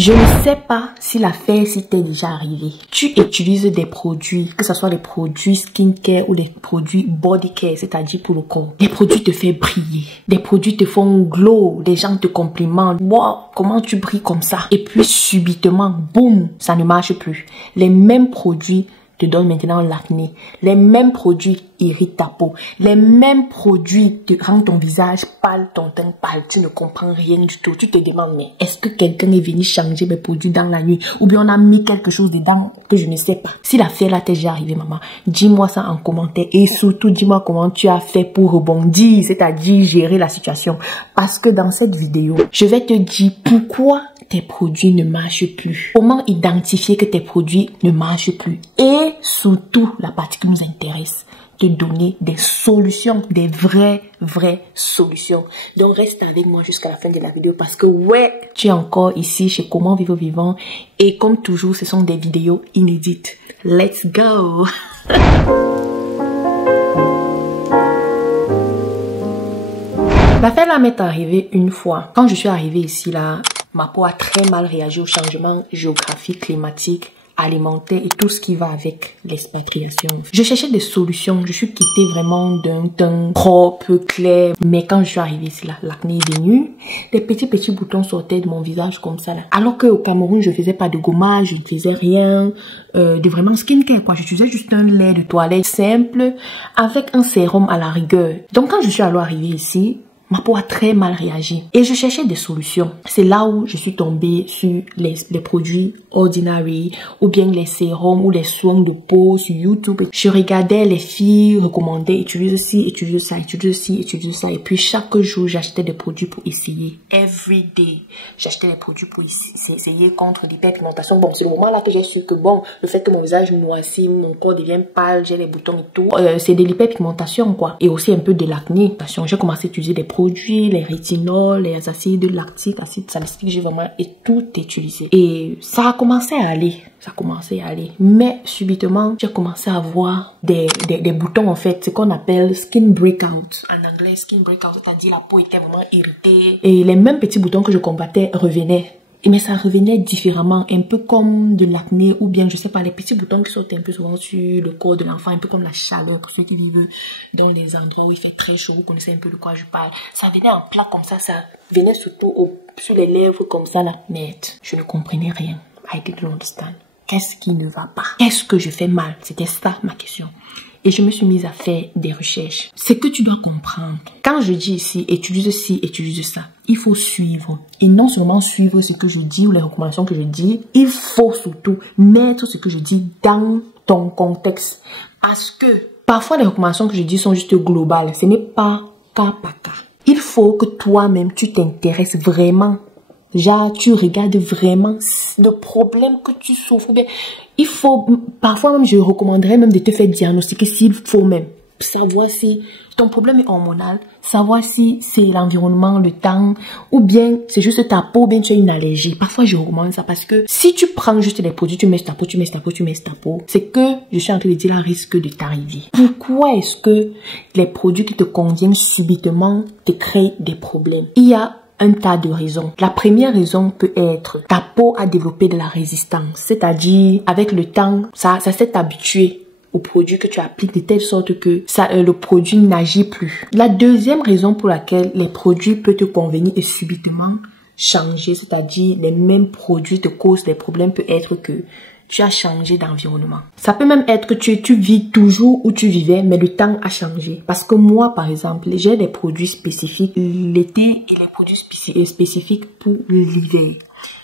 Je ne sais pas si l'affaire si t'est déjà arrivé. Tu utilises des produits, que ce soit des produits skincare ou des produits body care, c'est-à-dire pour le corps. Des produits te font briller. Des produits te font glow. Des gens te complimentent. Wow, comment tu brilles comme ça? Et puis subitement, boum, ça ne marche plus. Les mêmes produits te donnent maintenant l'acné. Les mêmes produits irritent ta peau. Les mêmes produits te rendent ton visage pâle, ton teint pâle. Tu ne comprends rien du tout. Tu te demandes, mais est-ce que quelqu'un est venu changer mes produits dans la nuit? Ou bien on a mis quelque chose dedans que je ne sais pas. Si l'affaire là t'est déjà arrivée, maman, dis-moi ça en commentaire. Et surtout, dis-moi comment tu as fait pour rebondir, c'est-à-dire gérer la situation. Parce que dans cette vidéo, je vais te dire pourquoi tes produits ne marchent plus. Comment identifier que tes produits ne marchent plus. Et surtout, la partie qui nous intéresse, te donner des solutions, des vraies solutions. Donc reste avec moi jusqu'à la fin de la vidéo parce que ouais, tu es encore ici chez Comment Vivre Vivant. Et comme toujours, ce sont des vidéos inédites. Let's go! L'affaire là m'est arrivée une fois. Quand je suis arrivée ici là, ma peau a très mal réagi au changement géographique, climatique, alimentaire et tout ce qui va avec l'expatriation. Je cherchais des solutions. Je suis quittée vraiment d'un teint propre, clair. Mais quand je suis arrivée ici là, l'acné est venu. Des petits boutons sortaient de mon visage comme ça là. Alors qu'au Cameroun, je faisais pas de gommage, je ne faisais rien de vraiment skincare quoi. J'utilisais juste un lait de toilette simple avec un sérum à la rigueur. Donc quand je suis arrivée ici, ma peau a très mal réagi et je cherchais des solutions. C'est là où je suis tombée sur les produits Ordinary ou bien les sérums ou les soins de peau sur YouTube. Je regardais les filles recommander, utilise ci, utilise ça, utilise ci, utilise ça. Et puis chaque jour, j'achetais des produits pour essayer. Every day, j'achetais des produits pour essayer contre l'hyperpigmentation. Bon, c'est le moment là que j'ai su que bon, le fait que mon visage noircit, mon corps devient pâle, j'ai les boutons et tout, c'est de l'hyperpigmentation quoi. Et aussi un peu de l'acné. J'ai commencé à utiliser des produits, les rétinols, les acides lactiques, acide salicylique, j'ai vraiment et tout utilisé. Et ça a commencé à aller. Ça a commencé à aller. Mais subitement, j'ai commencé à avoir des boutons en fait, ce qu'on appelle skin breakout. En anglais, skin breakout, c'est-à-dire la peau était vraiment irritée. Et les mêmes petits boutons que je combattais revenaient. Mais ça revenait différemment, un peu comme de l'acné ou bien, je sais pas, les petits boutons qui sortent un peu souvent sur le corps de l'enfant, un peu comme la chaleur pour ceux qui vivent dans les endroits où il fait très chaud, vous connaissez un peu de quoi je parle. Ça venait en plat comme ça venait surtout sur les lèvres comme ça là. Mais je ne comprenais rien. I didn't understand. Qu'est-ce qui ne va pas? Qu'est-ce que je fais mal? C'était ça ma question. Et je me suis mise à faire des recherches. C'est que tu dois comprendre. Quand je dis ici, utilise ci, utilise ça, il faut suivre. Et non seulement suivre ce que je dis ou les recommandations que je dis, il faut surtout mettre ce que je dis dans ton contexte. Parce que parfois les recommandations que je dis sont juste globales. Ce n'est pas cas par cas. Il faut que toi-même, tu t'intéresses vraiment. Genre, tu regardes vraiment le problème que tu souffres. Bien, il faut, parfois même, je recommanderais même de te faire diagnostiquer s'il faut même. Savoir si ton problème est hormonal, savoir si c'est l'environnement, le temps, ou bien c'est juste ta peau, ou bien tu as une allergie. Parfois, je recommande ça parce que si tu prends juste les produits, tu mets ta peau, tu mets ta peau, tu mets ta peau, c'est que, je suis en train de dire, là, risque de t'arriver. Pourquoi est-ce que les produits qui te conviennent subitement te créent des problèmes? Il y a un tas de raisons. La première raison peut être ta peau a développé de la résistance, c'est-à-dire avec le temps, ça s'est habitué au produit que tu appliques de telle sorte que le produit n'agit plus. La deuxième raison pour laquelle les produits peuvent te convenir et subitement changer, c'est-à-dire les mêmes produits te causent des problèmes, peut être que tu as changé d'environnement. Ça peut même être que tu vis toujours où tu vivais, mais le temps a changé. Parce que moi, par exemple, j'ai des produits spécifiques l'été et les produits spécifiques pour l'hiver.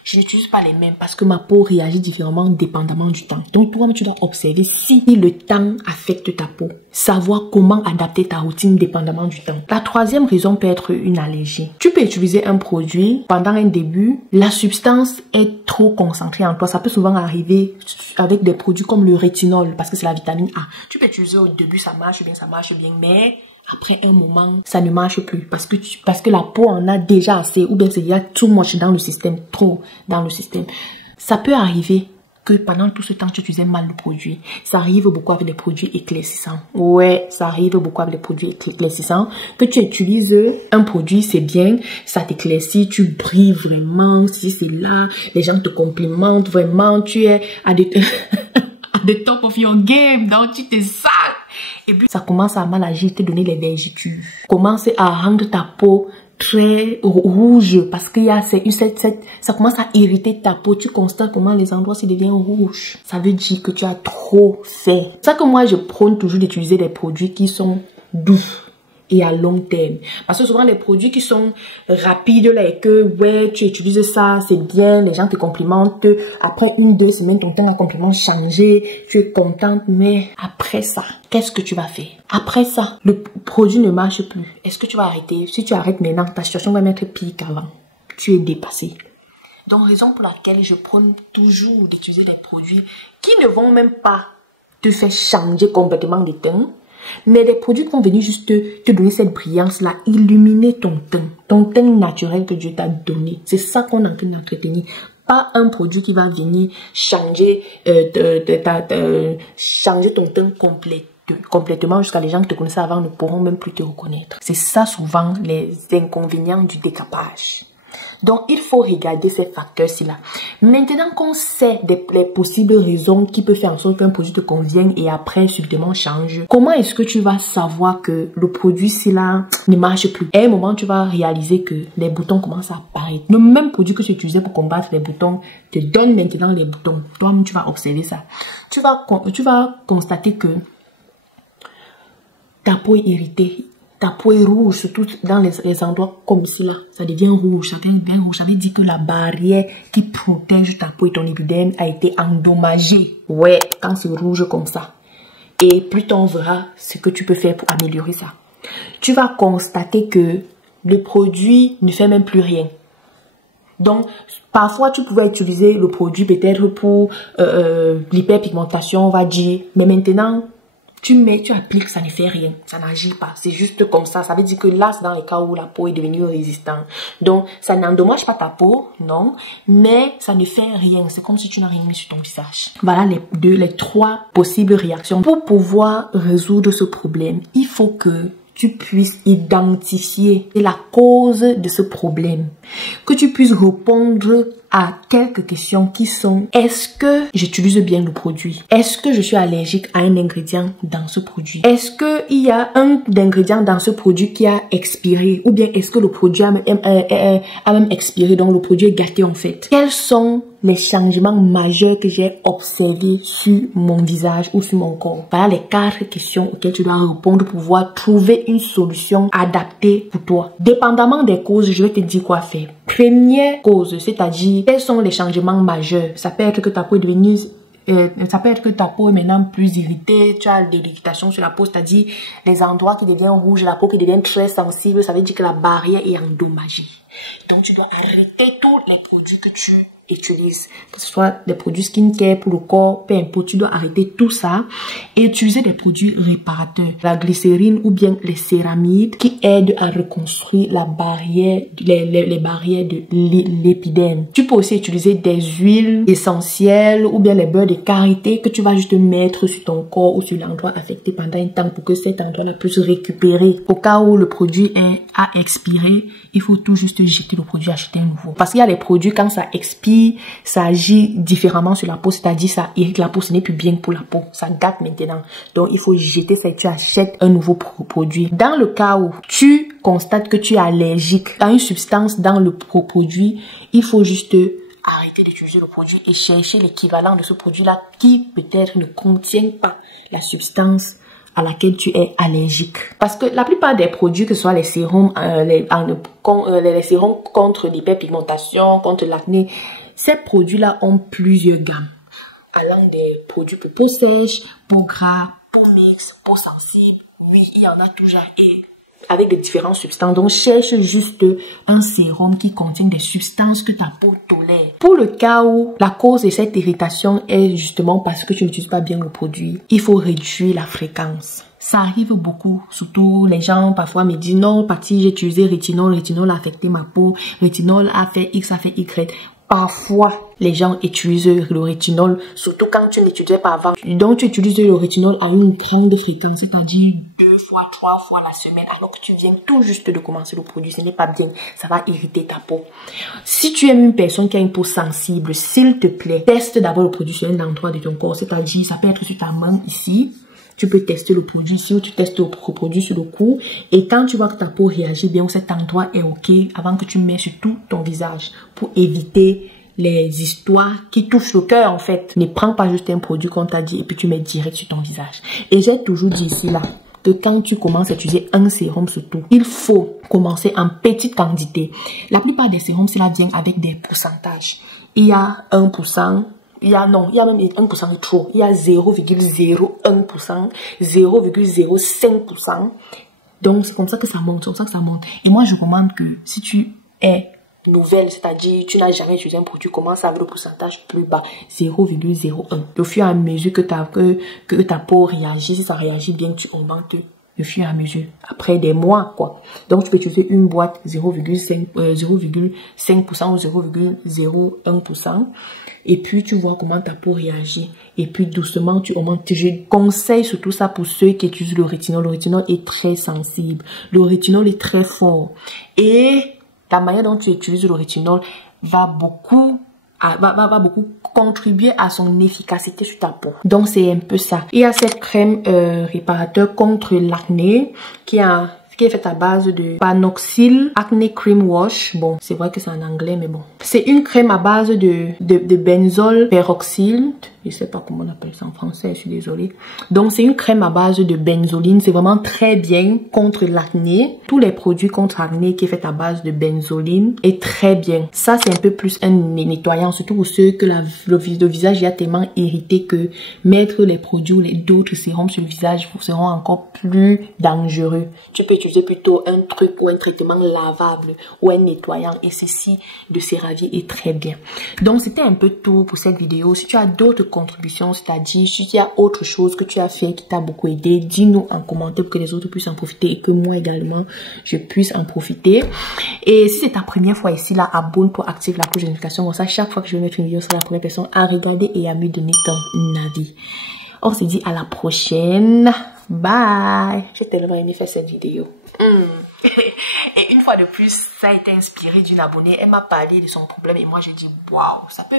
Je n'utilise pas les mêmes parce que ma peau réagit différemment dépendamment du temps. Donc, toi-même, tu dois observer si le temps affecte ta peau. Savoir comment adapter ta routine dépendamment du temps. La troisième raison peut être une allergie. Tu peux utiliser un produit pendant un début. La substance est trop concentrée en toi. Ça peut souvent arriver avec des produits comme le rétinol parce que c'est la vitamine A. Tu peux utiliser au début, ça marche bien, mais après un moment, ça ne marche plus parce que la peau en a déjà assez ou bien il y a too much dans le système, trop dans le système. Ça peut arriver que pendant tout ce temps, tu utilisais mal le produit. Ça arrive beaucoup avec les produits éclaircissants. Ouais, ça arrive beaucoup avec les produits éclaircissants. Que tu utilises un produit, c'est bien, ça t'éclaircit, tu brilles vraiment, si c'est là, les gens te complimentent vraiment, tu es à des... the top of your game, donc tu te sens. Et puis, ça commence à mal agir, te donner les vergetures. Commence à rendre ta peau très rouge parce qu'il y a ça commence à irriter ta peau. Tu constates comment les endroits se deviennent rouges. Ça veut dire que tu as trop fait. C'est ça que moi, je prône toujours d'utiliser des produits qui sont doux et à long terme. Parce que souvent, les produits qui sont rapides, là, et que, ouais, tu utilises ça, c'est bien, les gens te complimentent. Après 1-2 semaines, ton teint a complètement changé, tu es contente, mais après ça, qu'est-ce que tu vas faire? Après ça, le produit ne marche plus. Est-ce que tu vas arrêter? Si tu arrêtes maintenant, ta situation va être pire qu'avant. Tu es dépassé. Donc, raison pour laquelle je prône toujours d'utiliser des produits qui ne vont même pas te faire changer complètement de teint, mais des produits qui vont venir juste te donner cette brillance-là, illuminer ton teint naturel que Dieu t'a donné. C'est ça qu'on est en train d'entretenir. Pas un produit qui va venir changer, changer ton teint complètement jusqu'à les gens qui te connaissaient avant ne pourront même plus te reconnaître. C'est ça souvent les inconvénients du décapage. Donc, il faut regarder ces facteurs-ci-là. Maintenant qu'on sait les possibles raisons qui peuvent faire en sorte qu'un produit te convienne et après, subitement change, comment est-ce que tu vas savoir que le produit-ci-là ne marche plus? À un moment, tu vas réaliser que les boutons commencent à apparaître. Le même produit que tu utilisais pour combattre les boutons te donne maintenant les boutons. Toi-même, tu vas observer ça. Tu vas constater que ta peau est irritée. Ta peau est rouge, surtout dans les endroits comme cela. Ça devient rouge, ça devient rouge. Ça veut dire que la barrière qui protège ta peau et ton épiderme a été endommagée. Ouais, quand c'est rouge comme ça. Et plus t'en verras ce que tu peux faire pour améliorer ça. Tu vas constater que le produit ne fait même plus rien. Donc, parfois, tu pouvais utiliser le produit peut-être pour l'hyperpigmentation, on va dire. Mais maintenant, tu appliques, ça ne fait rien. Ça n'agit pas. C'est juste comme ça. Ça veut dire que là, c'est dans les cas où la peau est devenue résistante. Donc, ça n'endommage pas ta peau, non. Mais ça ne fait rien. C'est comme si tu n'as rien mis sur ton visage. Voilà les trois possibles réactions. Pour pouvoir résoudre ce problème, il faut que tu puisses identifier la cause de ce problème. Que tu puisses répondre à quelques questions qui sont: est-ce que j'utilise bien le produit? Est-ce que je suis allergique à un ingrédient dans ce produit? Est-ce qu'il y a un ingrédient dans ce produit qui a expiré? Ou bien est-ce que le produit a même expiré, donc le produit est gâté en fait? Quels sont les changements majeurs que j'ai observés sur mon visage ou sur mon corps? Voilà les 4 questions auxquelles tu dois répondre pour pouvoir trouver une solution adaptée pour toi. Dépendamment des causes, je vais te dire quoi faire. Première cause, c'est-à-dire quels sont les changements majeurs? Ça peut être que ta peau est devenue ça peut être que ta peau est maintenant plus irritée, tu as de l'irritation sur la peau, c'est-à-dire les endroits qui deviennent rouges, la peau qui devient très sensible, ça veut dire que la barrière est endommagée. Donc tu dois arrêter tous les produits que tu utilises, que ce soit des produits skincare pour le corps, peu importe, tu dois arrêter tout ça et utiliser des produits réparateurs, la glycérine ou bien les céramides qui aident à reconstruire la barrière, les barrières de l'épiderme. Tu peux aussi utiliser des huiles essentielles ou bien les beurres de karité que tu vas juste mettre sur ton corps ou sur l'endroit affecté pendant un temps pour que cet endroit-là puisse récupérer. Au cas où le produit a expiré, il faut tout juste jeter le produit, acheter un nouveau. Parce qu'il y a les produits, quand ça expire, ça agit différemment sur la peau, c'est-à-dire ça irrite la peau, ce n'est plus bien pour la peau, ça gâte maintenant. Donc il faut jeter ça et tu achètes un nouveau produit. Dans le cas où tu constates que tu es allergique à une substance dans le produit, il faut juste arrêter d'utiliser le produit et chercher l'équivalent de ce produit-là qui peut-être ne contient pas la substance à laquelle tu es allergique. Parce que la plupart des produits, que ce soit les sérums, les sérums contre l'hyperpigmentation, contre l'acné, ces produits-là ont plusieurs gammes. Allant des produits pour peau sèche, peau gras, peau mixte, peau sensible. Oui, il y en a toujours et avec de différentes substances. Donc, cherche juste un sérum qui contient des substances que ta peau tolère. Pour le cas où la cause de cette irritation est justement parce que tu n'utilises pas bien le produit, il faut réduire la fréquence. Ça arrive beaucoup, surtout les gens parfois me disent non, Patty, j'ai utilisé rétinol, rétinol a affecté ma peau, rétinol a fait X, a fait Y. Parfois, les gens utilisent le rétinol, surtout quand tu n'utilisais pas avant. Donc, tu utilises le rétinol à une grande fréquence, c'est-à-dire 2 fois, 3 fois la semaine, alors que tu viens tout juste de commencer le produit. Ce n'est pas bien. Ça va irriter ta peau. Si tu es une personne qui a une peau sensible, s'il te plaît, teste d'abord le produit sur un endroit de ton corps, c'est-à-dire, ça peut être sur ta main ici. Tu peux tester le produit ici ou tu testes le produit sur le cou. Et quand tu vois que ta peau réagit bien ou cet endroit est OK, avant que tu mets sur tout ton visage pour éviter les histoires qui touchent le cœur en fait. Ne prends pas juste un produit qu'on t'a dit et puis tu mets direct sur ton visage. Et j'ai toujours dit ici là que quand tu commences à utiliser un sérum surtout, il faut commencer en petite quantité. La plupart des sérums, cela vient avec des pourcentages. Il y a 1%. Il y a même 1% de trop. Il y a 0,01%, 0,05%. Donc, c'est comme ça que ça monte, Et moi, je recommande que si tu es nouvelle, c'est-à-dire tu n'as jamais utilisé un produit, commence avec le pourcentage plus bas, 0,01. Au fur et à mesure que ta peau réagit, si ça réagit bien, tu augmentes au fur et à mesure, après des mois, quoi. Donc, tu peux utiliser une boîte 0,5% ou 0,01%. Et puis, tu vois comment ta peau réagit. Et puis, doucement, tu augmentes. Je conseille surtout ça pour ceux qui utilisent le rétinol. Le rétinol est très sensible. Le rétinol est très fort. Et la manière dont tu utilises le rétinol va beaucoup contribuer à son efficacité sur ta peau. Donc, c'est un peu ça. Il y a cette crème réparateur contre l'acné qui est faite à base de Panoxyl Acne Cream Wash. Bon, c'est vrai que c'est en anglais, mais bon. C'est une crème à base de benzol peroxyde. Je sais pas comment on appelle ça en français, je suis désolée. Donc, c'est une crème à base de benzoline. C'est vraiment très bien contre l'acné. Tous les produits contre l'acné qui est fait à base de benzoline est très bien. Ça, c'est un peu plus un nettoyant, surtout pour ceux que le visage est tellement irrité que mettre les produits ou d'autres sérums sur le visage seront encore plus dangereux. Tu peux utiliser plutôt un truc ou un traitement lavable ou un nettoyant. Et ceci de CeraVe est très bien. Donc, c'était un peu tout pour cette vidéo. Si tu as d'autres contributions, c'est-à-dire si il y a autre chose que tu as fait qui t'a beaucoup aidé, dis-nous en commentaire pour que les autres puissent en profiter et que moi également je puisse en profiter. Et si c'est ta première fois ici là, abonne-toi, active la cloche de notification, comme ça chaque fois que je vais mettre une vidéo, c'est la première personne à regarder et à me donner ton avis. On se dit à la prochaine. Bye. J'ai tellement aimé faire cette vidéo. Et une fois de plus, ça a été inspiré d'une abonnée. Elle m'a parlé de son problème et moi j'ai dit waouh, ça peut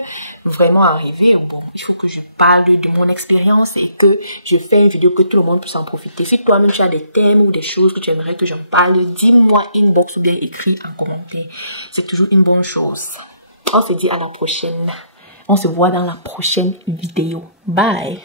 vraiment arriver. Bon, il faut que je parle de mon expérience et que je fais une vidéo que tout le monde puisse en profiter. Si toi-même tu as des thèmes ou des choses que tu aimerais que j'en parle, dis-moi inbox ou bien écris en commentaire. C'est toujours une bonne chose. On se dit à la prochaine. On se voit dans la prochaine vidéo. Bye.